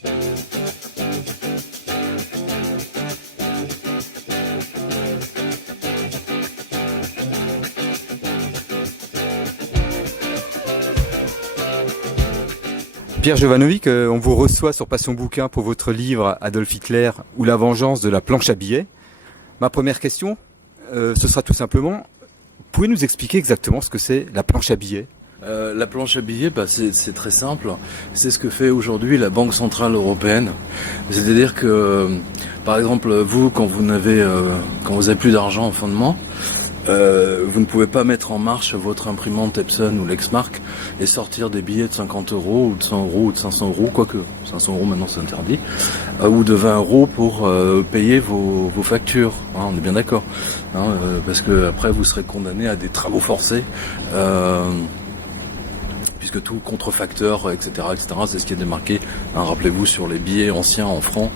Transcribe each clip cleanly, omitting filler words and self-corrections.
Pierre Jovanovic, on vous reçoit sur Passion Bouquin pour votre livre Adolf Hitler ou la vengeance de la planche à billets. Ma première question, ce sera tout simplement, pouvez nous expliquer exactement ce que c'est la planche à billets ? La planche à billets, c'est très simple. C'est ce que fait aujourd'hui la Banque Centrale Européenne. C'est-à-dire que, par exemple, vous, quand vous avez plus d'argent en fin de mois, vous ne pouvez pas mettre en marche votre imprimante Epson ou Lexmark et sortir des billets de 50 euros ou de 100 euros ou de 500 euros, quoique 500 euros maintenant c'est interdit, ou de 20 euros pour payer vos factures. Hein, on est bien d'accord, hein, parce que après vous serez condamné à des travaux forcés. Puisque tout contrefacteur, etc., c'est ce qui est démarqué, hein, rappelez-vous, sur les billets anciens en francs,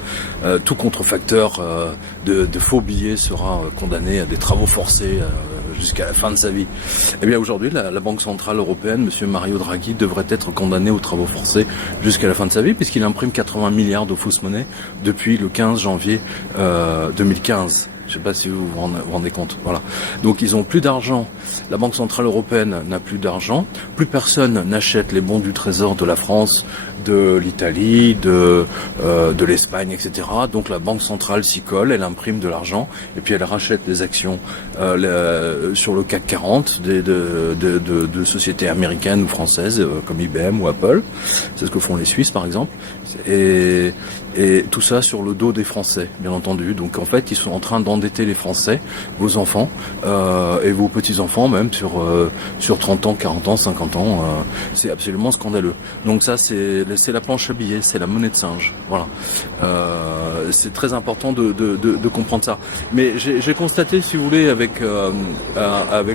tout contrefacteur de faux billets sera condamné à des travaux forcés jusqu'à la fin de sa vie. Eh bien aujourd'hui, la Banque Centrale Européenne, M. Mario Draghi, devrait être condamné aux travaux forcés jusqu'à la fin de sa vie, puisqu'il imprime 80 milliards de fausses monnaies depuis le 15 janvier 2015. Je ne sais pas si vous vous rendez compte. Voilà. Donc ils ont plus d'argent. La Banque Centrale Européenne n'a plus d'argent. Plus personne n'achète les bons du Trésor de la France, de l'Italie, de l'Espagne, etc. Donc la Banque Centrale s'y colle, elle imprime de l'argent et puis elle rachète des actions sur le CAC 40 de sociétés américaines ou françaises comme IBM ou Apple. C'est ce que font les Suisses par exemple. Et tout ça sur le dos des Français, bien entendu. Donc en fait, ils sont en train d'endetter les Français, vos enfants et vos petits-enfants même sur 30 ans, 40 ans, 50 ans. C'est absolument scandaleux. Donc ça, c'est la planche à billets, c'est la monnaie de singe. Voilà. C'est très important de comprendre ça. Mais j'ai constaté, si vous voulez, avec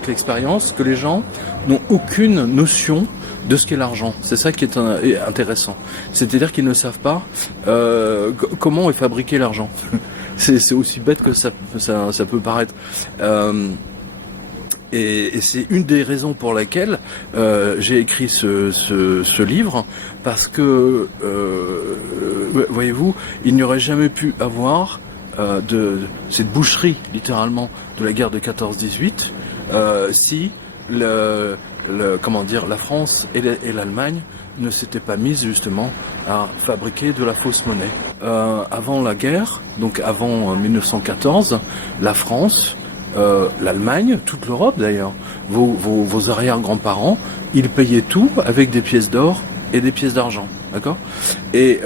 l'expérience, que les gens n'ont aucune notion de ce qu'est l'argent. C'est ça qui est intéressant. C'est-à-dire qu'ils ne savent pas comment est fabriqué l'argent. C'est aussi bête que ça peut paraître. Et c'est une des raisons pour laquelle j'ai écrit ce livre, parce que, voyez-vous, il n'y aurait jamais pu avoir cette boucherie, littéralement, de la guerre de 14-18, si la France et l'Allemagne ne s'étaient pas mises justement à fabriquer de la fausse monnaie. Avant la guerre, donc avant 1914, la France, l'Allemagne, toute l'Europe d'ailleurs, vos arrière-grands-parents, ils payaient tout avec des pièces d'or et des pièces d'argent, d'accord ? Et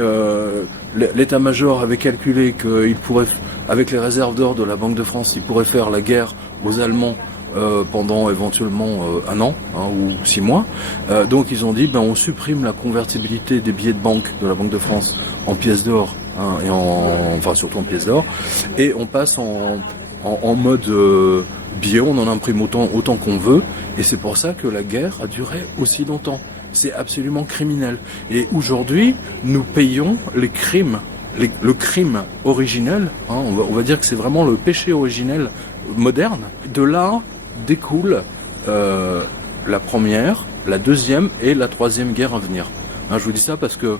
l'état-major avait calculé qu'il pourrait, avec les réserves d'or de la Banque de France, il pourrait faire la guerre aux Allemands pendant éventuellement un an ou 6 mois. Donc ils ont dit, on supprime la convertibilité des billets de banque de la Banque de France en pièces d'or, et enfin surtout en pièces d'or, et on passe en mode billet, on en imprime autant qu'on veut, et c'est pour ça que la guerre a duré aussi longtemps. C'est absolument criminel. Et aujourd'hui, nous payons les crimes, le crime originel, on va dire que c'est vraiment le péché originel moderne. De là découle la première, la deuxième et la troisième guerre à venir. Je vous dis ça parce que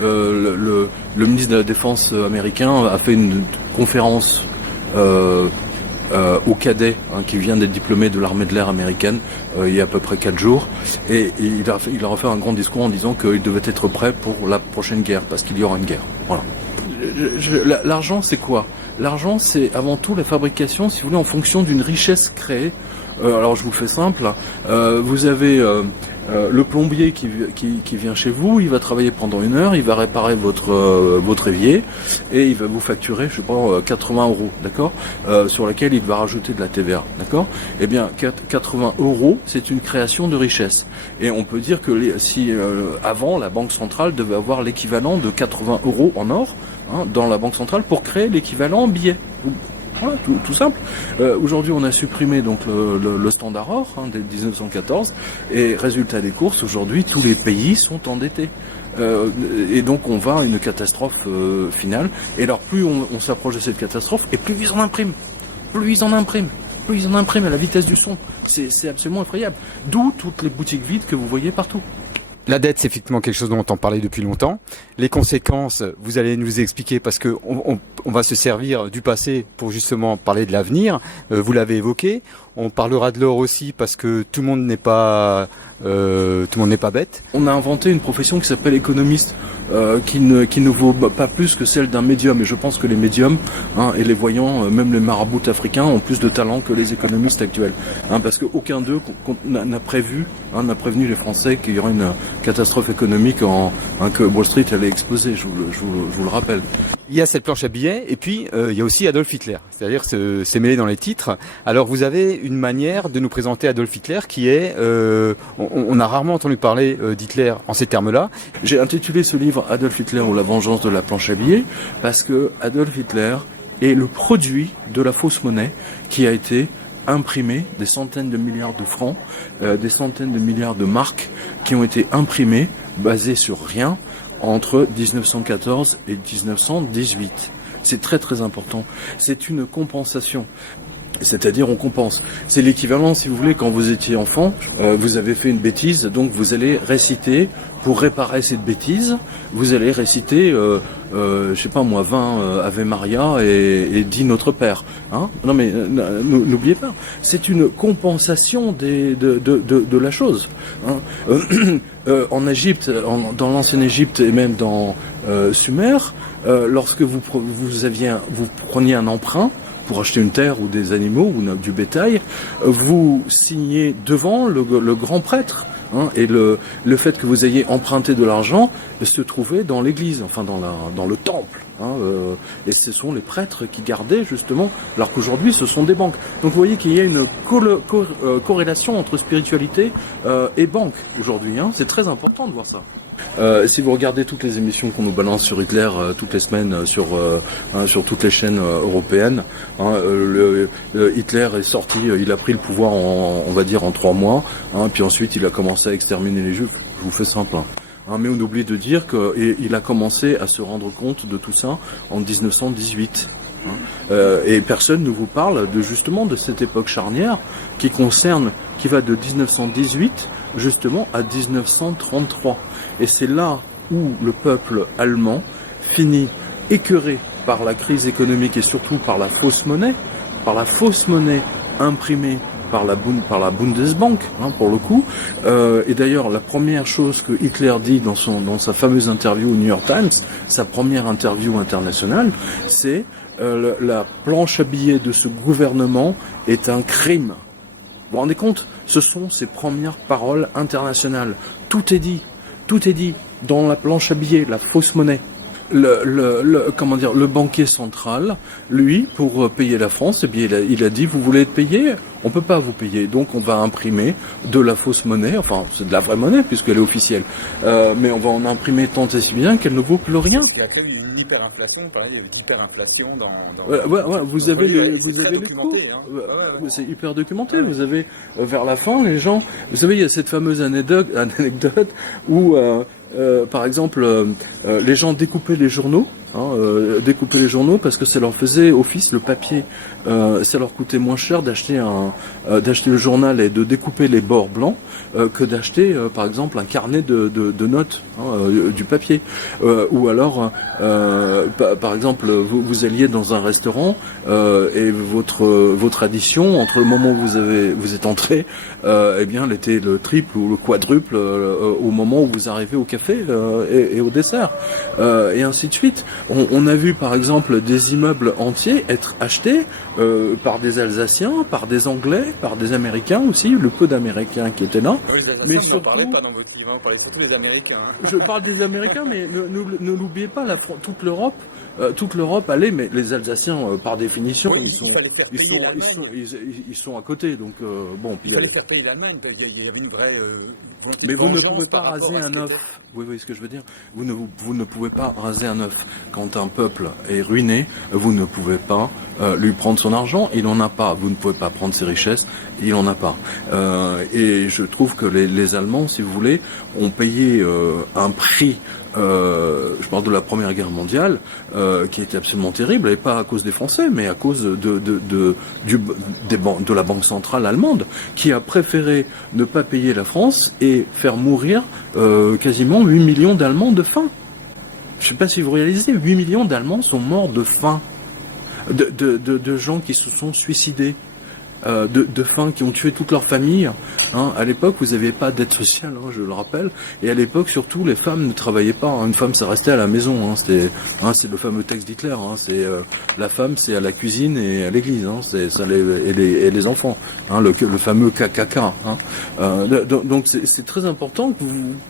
le ministre de la Défense américain a fait une conférence au cadet qui vient d'être diplômé de l'armée de l'air américaine il y a à peu près 4 jours, et il leur a fait un grand discours en disant qu'il devait être prêt pour la prochaine guerre, parce qu'il y aura une guerre. Voilà. L'argent, c'est quoi ? L'argent, c'est avant tout la fabrication, si vous voulez, en fonction d'une richesse créée. Alors je vous le fais simple, vous avez le plombier qui vient chez vous, il va travailler pendant 1 heure, il va réparer votre évier et il va vous facturer, je sais pas, 80 €, d'accord, sur laquelle il va rajouter de la TVA, d'accord. Eh bien, 80 €, c'est une création de richesse. Et on peut dire que avant, la Banque centrale devait avoir l'équivalent de 80 € en or dans la Banque centrale pour créer l'équivalent en billets. Voilà, tout simple. Aujourd'hui, on a supprimé donc le standard or dès 1914, et résultat des courses, aujourd'hui, tous les pays sont endettés. Et donc, on va à une catastrophe finale. Et alors, plus on s'approche de cette catastrophe, et plus ils en impriment. Plus ils en impriment à la vitesse du son. C'est absolument effroyable. D'où toutes les boutiques vides que vous voyez partout. La dette, c'est effectivement quelque chose dont on entend parler depuis longtemps. Les conséquences, vous allez nous expliquer parce que on va se servir du passé pour justement parler de l'avenir. Vous l'avez évoqué. On parlera de l'or aussi parce que tout le monde n'est pas bête. On a inventé une profession qui s'appelle économiste, qui ne vaut pas plus que celle d'un médium. Et je pense que les médiums et les voyants, même les marabouts africains, ont plus de talent que les économistes actuels. Parce qu'aucun d'eux n'a prévenu les Français qu'il y aurait une catastrophe économique, que Wall Street allait exploser. Je vous le rappelle. Il y a cette planche à billets et puis il y a aussi Adolf Hitler. C'est-à-dire c'est mêlé dans les titres. Alors vous avez une manière de nous présenter Adolf Hitler qui est... on a rarement entendu parler d'Hitler en ces termes-là. J'ai intitulé ce livre Adolf Hitler ou la vengeance de la planche à billets parce que Adolf Hitler est le produit de la fausse monnaie qui a été imprimé, des centaines de milliards de francs, des centaines de milliards de marques qui ont été imprimées, basées sur rien, entre 1914 et 1918. C'est très très important. C'est une compensation. C'est-à-dire on compense. C'est l'équivalent, si vous voulez, quand vous étiez enfant, vous avez fait une bêtise, donc vous allez réciter, pour réparer cette bêtise, vous allez réciter, je sais pas moi, 20 Ave Maria et 10 Notre Père. Non mais n'oubliez pas, c'est une compensation de la chose. En Égypte, dans l'ancienne Égypte et même dans Sumer, lorsque vous preniez un emprunt, pour acheter une terre ou des animaux ou du bétail, vous signez devant le grand prêtre. Et le fait que vous ayez emprunté de l'argent se trouvait dans l'église, enfin dans le temple. Et ce sont les prêtres qui gardaient justement, alors qu'aujourd'hui ce sont des banques. Donc vous voyez qu'il y a une corrélation entre spiritualité et banque aujourd'hui. C'est très important de voir ça. Si vous regardez toutes les émissions qu'on nous balance sur Hitler toutes les semaines sur toutes les chaînes européennes, Hitler est sorti, il a pris le pouvoir on va dire en 3 mois, puis ensuite il a commencé à exterminer les Juifs. Je vous fais simple. Mais on oublie de dire qu'il a commencé à se rendre compte de tout ça en 1918. Et personne ne vous parle justement de cette époque charnière qui va de 1918 justement à 1933. Et c'est là où le peuple allemand finit écœuré par la crise économique et surtout par la fausse monnaie imprimée par la Bundesbank, pour le coup. Et d'ailleurs, la première chose que Hitler dit dans sa fameuse interview au New York Times, sa première interview internationale, c'est la planche à billets de ce gouvernement est un crime. Vous vous rendez compte? Ce sont ses premières paroles internationales. Tout est dit dans la planche à billets, la fausse monnaie. Le banquier central, lui, pour payer la France, il a dit, vous voulez être payé? On peut pas vous payer, donc on va imprimer de la fausse monnaie, enfin c'est de la vraie monnaie puisqu'elle est officielle, mais on va en imprimer tant et si bien qu'elle ne vaut plus rien. Il y a quand même une hyperinflation, pareil, il y a une hyperinflation vous avez les cours, c'est hyper documenté. Vous avez vers la fin les gens, vous savez, il y a cette fameuse anecdote où par exemple, les gens découpaient les journaux, parce que ça leur faisait office, le papier, ça leur coûtait moins cher d'acheter le journal et de découper les bords blancs que d'acheter, par exemple, un carnet de notes, du papier. Ou alors, par exemple, vous alliez dans un restaurant et votre addition entre le moment où vous êtes entré, elle était le triple ou le quadruple au moment où vous arrivez au café et au dessert, et ainsi de suite. On a vu par exemple des immeubles entiers être achetés par des Alsaciens, par des Anglais, par des Américains aussi, le peu d'Américains qui étaient là. Mais surtout, pas dans votre livre, on parlait surtout des Américains. Je parle des Américains, mais ne l'oubliez pas, toute l'Europe allait, mais les Alsaciens par définition, oui, ils sont à côté, donc bon. Puis il fallait faire payer l'Allemagne, il y avait une vraie. Mais vous ne pouvez pas raser un œuf. Vous voyez ce que je veux dire? Vous ne pouvez pas raser un œuf. quand un peuple est ruiné, vous ne pouvez pas lui prendre son argent, il n'en a pas. Vous ne pouvez pas prendre ses richesses, il n'en a pas. Et je trouve que les Allemands, si vous voulez, ont payé un prix, je parle de la Première Guerre mondiale, qui était absolument terrible, et pas à cause des Français, mais à cause de la Banque centrale allemande, qui a préféré ne pas payer la France et faire mourir quasiment 8 millions d'Allemands de faim. Je ne sais pas si vous réalisez, 8 millions d'Allemands sont morts de faim. De gens qui se sont suicidés, de faim, qui ont tué toute leur famille. Hein. À l'époque, vous n'aviez pas d'aide sociale, hein, je le rappelle. Et à l'époque, surtout, les femmes ne travaillaient pas. Hein. Une femme, ça restait à la maison. Hein. C'est le fameux texte d'Hitler. Hein. La femme, c'est à la cuisine et à l'église. Hein. Et les enfants. Hein. Le fameux KKK. Hein. Donc, c'est très important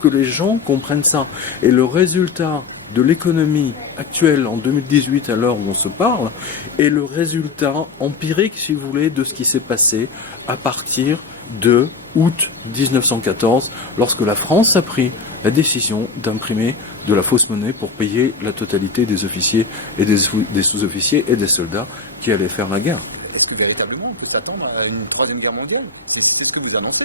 que les gens comprennent ça. Et le résultat de l'économie actuelle en 2018 à l'heure où on se parle est le résultat empirique, si vous voulez, de ce qui s'est passé à partir de août 1914, lorsque la France a pris la décision d'imprimer de la fausse monnaie pour payer la totalité des officiers et des sous-officiers et des soldats qui allaient faire la guerre. Est-ce que véritablement on peut s'attendre à une troisième guerre mondiale? C'est ce que vous annoncez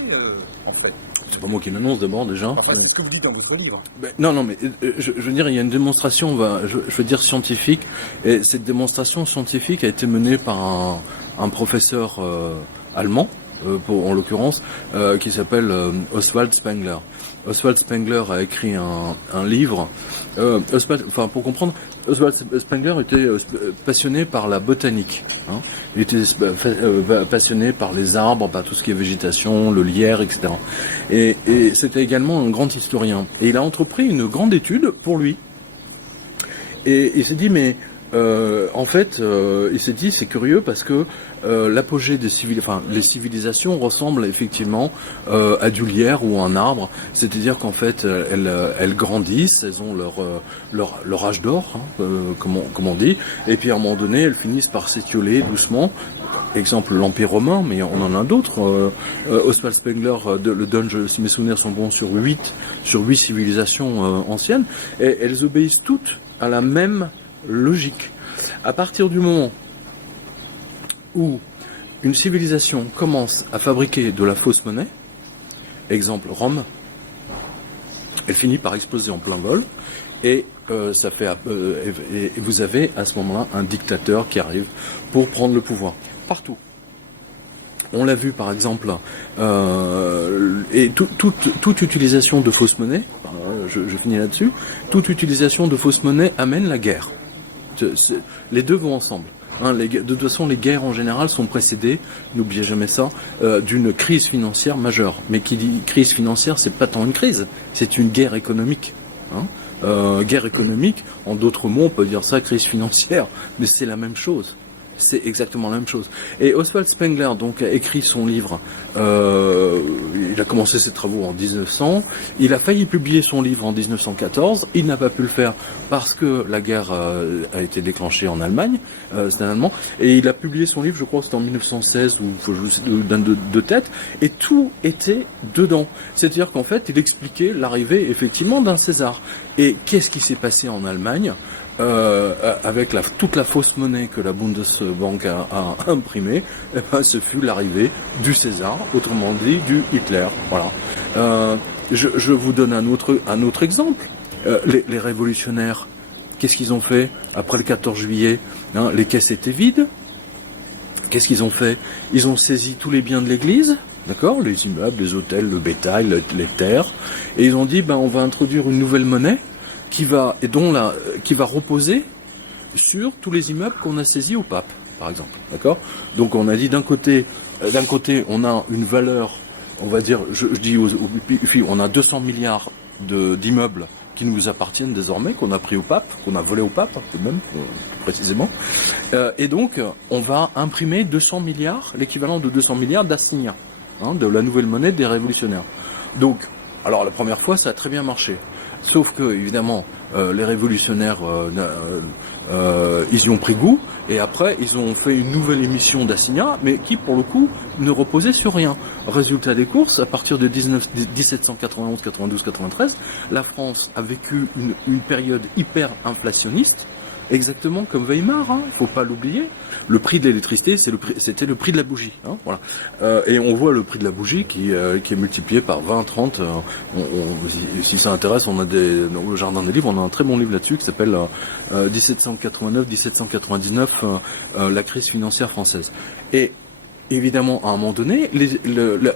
en fait. C'est pas moi qui l'annonce d'abord déjà. Enfin, c'est ce que vous dites dans votre livre. Non, mais je veux dire, il y a une démonstration, je veux dire scientifique, et cette démonstration scientifique a été menée par un professeur allemand, en l'occurrence, qui s'appelle Oswald Spengler. Oswald Spengler a écrit un livre. Pour comprendre, Oswald Spengler était passionné par la botanique. Hein. Il était passionné par les arbres, par tout ce qui est végétation, le lierre, etc. Et c'était également un grand historien. Et il a entrepris une grande étude pour lui. Et il s'est dit, mais en fait, il s'est dit, c'est curieux parce que l'apogée les civilisations ressemblent effectivement à du lierre ou à un arbre. C'est-à-dire qu'en fait, elles grandissent, elles ont leur âge d'or, hein, comme on dit, et puis à un moment donné, elles finissent par s'étioler doucement. Exemple, l'Empire romain, mais on en a d'autres. Oswald Spengler le donne, si mes souvenirs sont bons, sur 8 civilisations anciennes, et elles obéissent toutes à la même logique. À partir du moment où une civilisation commence à fabriquer de la fausse monnaie, exemple Rome, elle finit par exploser en plein vol, et vous avez à ce moment-là un dictateur qui arrive pour prendre le pouvoir partout. On l'a vu par exemple, et toute utilisation de fausse monnaie, je finis là-dessus, toute utilisation de fausse monnaie amène la guerre. Les deux vont ensemble. Hein, de toute façon, les guerres en général sont précédées, n'oubliez jamais ça, d'une crise financière majeure. Mais qui dit crise financière, c'est pas tant une crise, c'est une guerre économique. Hein. Guerre économique, en d'autres mots, on peut dire ça, crise financière, mais c'est la même chose. C'est exactement la même chose. Et Oswald Spengler donc a écrit son livre. Il a commencé ses travaux en 1900. Il a failli publier son livre en 1914. Il n'a pas pu le faire parce que la guerre a été déclenchée en Allemagne. C'était un Allemand. Et il a publié son livre, je crois que c'était en 1916 ou de tête. Et tout était dedans. C'est-à-dire qu'en fait, il expliquait l'arrivée effectivement d'un César. Et qu'est-ce qui s'est passé en Allemagne? Avec toute la fausse monnaie que la Bundesbank a imprimée, ce fut l'arrivée du César, autrement dit du Hitler. Voilà. Je vous donne un autre exemple. Les révolutionnaires, qu'est-ce qu'ils ont fait après le 14 juillet? Les caisses étaient vides. Qu'est-ce qu'ils ont fait? Ils ont saisi tous les biens de l'Église. D'accord, les immeubles, les hôtels, le bétail, les terres, et ils ont dit on va introduire une nouvelle monnaie qui va reposer sur tous les immeubles qu'on a saisis au pape, par exemple. D'accord? Donc on a dit d'un côté, on a une valeur, on va dire, je dis on a 200 milliards d'immeubles qui nous appartiennent désormais, qu'on a pris au pape, qu'on a volé au pape, même précisément. Et donc on va imprimer 200 milliards, l'équivalent de 200 milliards d'assignats, de la nouvelle monnaie des révolutionnaires. Donc, alors la première fois, ça a très bien marché. Sauf que, évidemment, les révolutionnaires, ils y ont pris goût, et après, ils ont fait une nouvelle émission d'assignats, mais qui, pour le coup, ne reposait sur rien. Résultat des courses, à partir de 1791, 92, 93, la France a vécu une période hyper inflationniste, exactement comme Weimar, hein, il faut pas l'oublier. Le prix de l'électricité, c'était le prix de la bougie. Hein, voilà. Et on voit le prix de la bougie qui est multiplié par 20, 30. Si ça intéresse, on a au Jardin des Livres, on a un très bon livre là-dessus qui s'appelle 1789-1799, la crise financière française. Et évidemment, à un moment donné,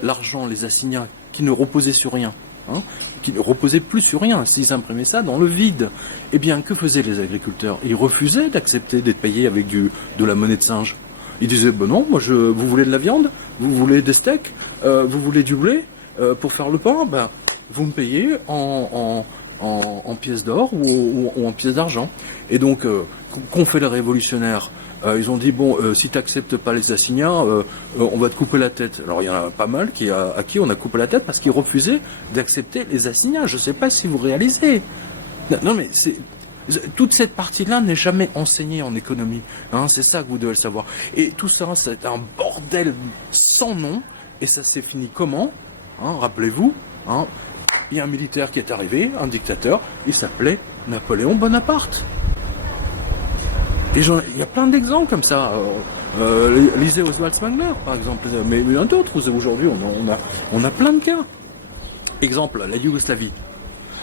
l'argent, les assignats qui ne reposaient sur rien, hein, qui ne reposaient plus sur rien, s'ils imprimaient ça dans le vide, eh bien, que faisaient les agriculteurs? Ils refusaient d'accepter d'être payés avec de la monnaie de singe. Ils disaient, ben non, vous voulez de la viande? Vous voulez des steaks? Vous voulez du blé pour faire le pain? Ben, vous me payez en pièces d'or ou en pièces d'argent. Et donc, qu'ont fait les révolutionnaires? Ils ont dit, bon, si tu n'acceptes pas les assignats, on va te couper la tête. Alors il y en a pas mal à qui on a coupé la tête parce qu'ils refusaient d'accepter les assignats. Je ne sais pas si vous réalisez. Non mais toute cette partie-là n'est jamais enseignée en économie. Hein, c'est ça que vous devez le savoir. Et tout ça, c'est un bordel sans nom. Et ça s'est fini comment? Hein, rappelez-vous, hein, il y a un militaire qui est arrivé, un dictateur, il s'appelait Napoléon Bonaparte. Et il y a plein d'exemples comme ça. Lisez Oswald Spengler, par exemple. Mais il y en a d'autres. Aujourd'hui, on a plein de cas. Exemple, la Yougoslavie.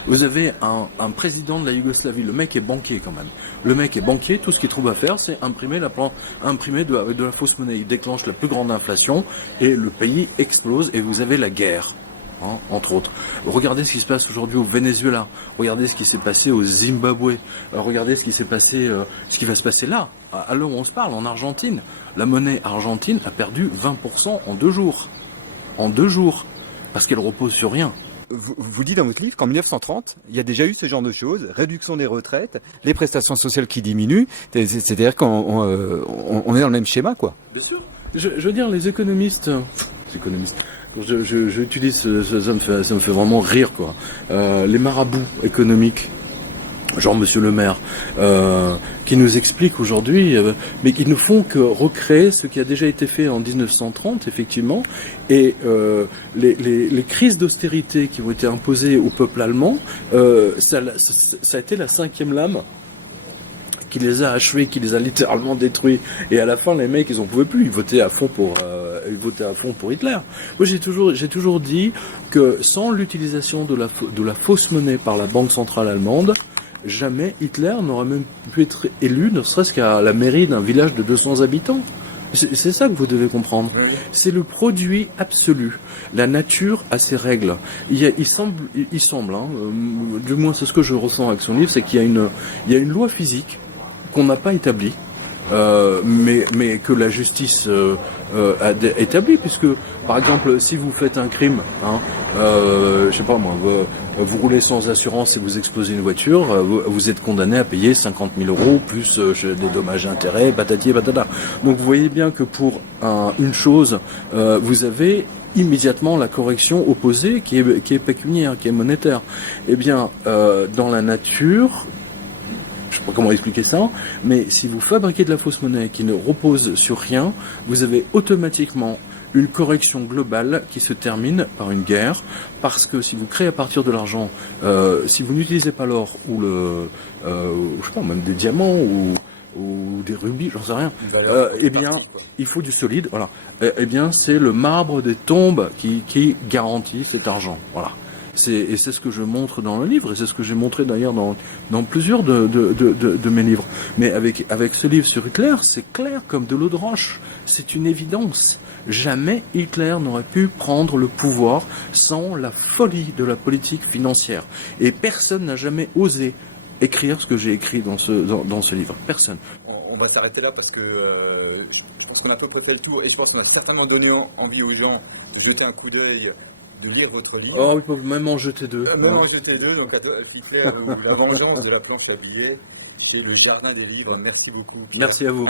Vous avez un président de la Yougoslavie. Le mec est banquier quand même. Le mec est banquier. Tout ce qu'il trouve à faire, c'est imprimer de la fausse monnaie. Il déclenche la plus grande inflation et le pays explose et vous avez la guerre. Hein, entre autres. Regardez ce qui se passe aujourd'hui au Venezuela. Regardez ce qui s'est passé au Zimbabwe. Regardez ce qui s'est passé, ce qui va se passer là, à l'heure où on se parle, en Argentine. La monnaie argentine a perdu 20% en 2 jours. En 2 jours. Parce qu'elle repose sur rien. Vous dites dans votre livre qu'en 1930, il y a déjà eu ce genre de choses, réduction des retraites, les prestations sociales qui diminuent, c'est-à-dire qu'on est dans le même schéma, quoi. Bien sûr. Je veux dire, les économistes, j'utilise ça me fait vraiment rire, quoi. Les marabouts économiques, genre Monsieur le Maire, qui nous expliquent aujourd'hui, mais qui ne font que recréer ce qui a déjà été fait en 1930, effectivement, et les crises d'austérité qui ont été imposées au peuple allemand, ça a été la 5e lame qui les a achevés, qui les a littéralement détruits. Et à la fin, les mecs, ils en pouvaient plus. Ils votaient à fond pour Hitler. Moi, j'ai toujours dit que sans l'utilisation de la fausse monnaie par la Banque centrale allemande, jamais Hitler n'aurait même pu être élu, ne serait-ce qu'à la mairie d'un village de 200 habitants. C'est ça que vous devez comprendre. Oui. C'est le produit absolu. La nature a ses règles. Il semble, hein, du moins c'est ce que je ressens avec son livre, c'est qu'il y a une loi physique qu'on n'a pas établie, mais que la justice a établie, puisque par exemple si vous faites un crime, hein, je sais pas moi, vous roulez sans assurance et vous explosez une voiture, vous êtes condamné à payer 50 000 € plus des dommages et intérêts, patati et patata. Donc vous voyez bien que pour une chose, vous avez immédiatement la correction opposée qui est pécuniaire, qui est monétaire. Eh bien, dans la nature, je sais pas comment expliquer ça, mais si vous fabriquez de la fausse monnaie qui ne repose sur rien, vous avez automatiquement une correction globale qui se termine par une guerre, parce que si vous créez à partir de l'argent, si vous n'utilisez pas l'or ou je sais pas, même des diamants ou des rubis, j'en sais rien, eh bien, il faut du solide, voilà. Eh bien, c'est le marbre des tombes qui garantit cet argent, voilà. Et c'est ce que je montre dans le livre, et c'est ce que j'ai montré d'ailleurs dans plusieurs de mes livres. Mais avec ce livre sur Hitler, c'est clair comme de l'eau de roche. C'est une évidence. Jamais Hitler n'aurait pu prendre le pouvoir sans la folie de la politique financière. Et personne n'a jamais osé écrire ce que j'ai écrit dans ce livre. Personne. On va s'arrêter là parce que je pense qu'on a à peu près fait le tour, et je pense qu'on a certainement donné envie aux gens de jeter un coup d'œil, de lire votre livre. Oh, ils peuvent même en jeter 2. Même en jeter 2, donc Hitler ou La vengeance de la planche à billets, c'est le Jardin des livres. Merci beaucoup, Pierre. Merci à vous.